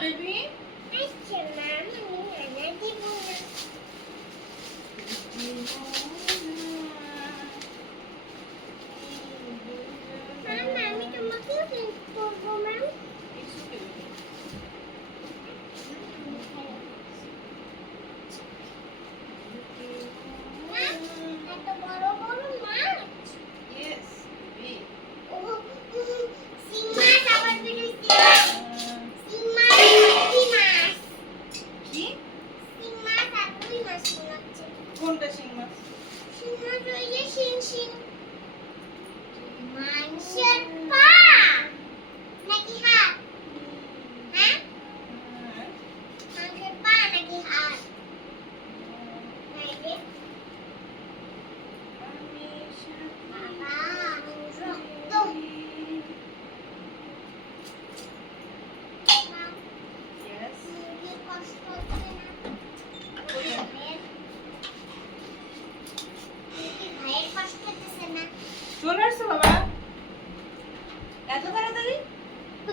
নাড়া দিও 的星吗？星星就是一星星。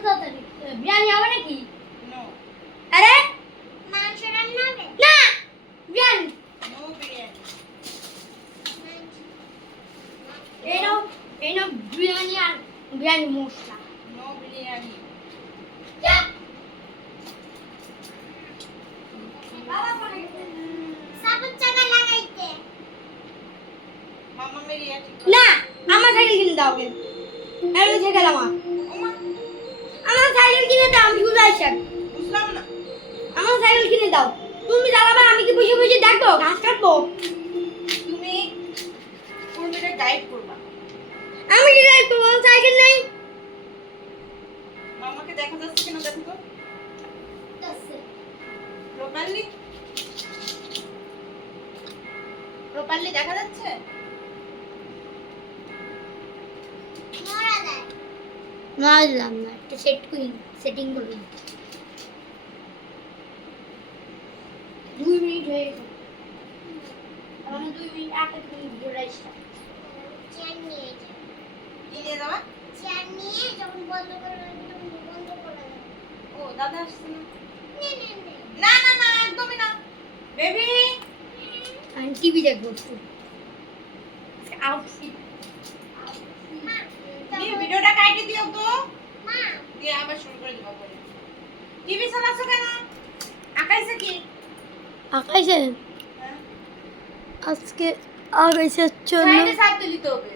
তাড়াতাড়ি বিরিয়ানি হবে নাকি? আরে? মাংস রান্না হবে? না! বিরিয়ানি। নো বিরিয়ানি। এই নাও এই নাও বিরিয়ানি আর বিরিয়ানি মশলা। নো বিরিয়ানি। আমার সাইকেল কিনে দাও গে সাইকেল আমার কিনে দাও আমি ঘুরে আসি বুঝলাম না। আমার সাইকেল কিনে দাও। তুমি চালাবে আমি কি বসে বসে দেখব? ঘাস কাটবো? তুমি উর্মিটা গাইড করবা? আমি কি গাড়ি তোমার সাইকেল নেই। মামাকে দেখা যাচ্ছে কিনা দেখো তো। প্রপারলি প্রপারলি দেখা যাচ্ছে? মারলাম না একটা সেট করি সেটিং করি দুই মিনিট হয়ে গেছে। দুই মিনিট আগে তুমি ঘুরে আসতে চেয়ার নিয়ে যাও। কি নিয়ে যাবা? চেয়ার নিয়ে যখন বন্ধ করে দেবে, বন্ধ করে দেবে। ও দাদা আসছে না। নে নে নে। না না না একদমই না। বেবি আমি টিভি দেখব। আউটফিট দিয়ে ভিডিওটা কাটে দিও তো। মা। দিয়ে আবার শুরু করে দিব পরে। টিভি চালাছো কেন? আকাইছে কি? আকাইছে? হ্যাঁ। আজকে আকাইছে সাইডে সাথ দিতে হবে